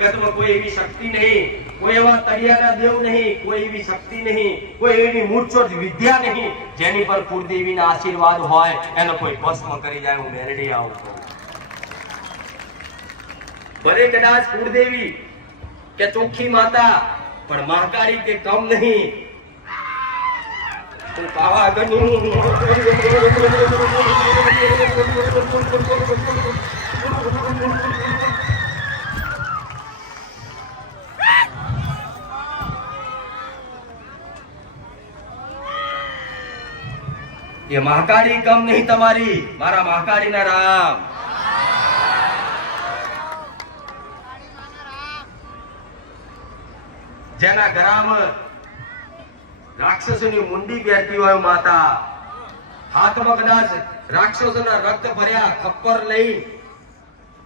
જગતમાં કોઈ એવી શક્તિ નહીં, કોઈ એવા તળિયાના દેવ નહીં, કોઈ એવી શક્તિ નહીં, કોઈ એવી મૂળચોટ વિદ્યા નહીં જેની પર કુળદેવીના આશીર્વાદ હોય એનો કોઈ ભસ્મ કરી જાય. હું મેરડી આવું ભલે કદાચ કુળદેવી કે ચોખ્ખી માતા પણ મહાકાળી કે કમ નહીં. પાવાગઢની ये महाकाली कम नहीं तुम्हारी, मारा महाकाली ना राम. जेना घराમાં રાક્ષસોની મુંડી પહેરતી હોય માતા, હાથમાં કદાચ રાક્ષસોના રક્ત ભર્યા ખપ્પર લઈ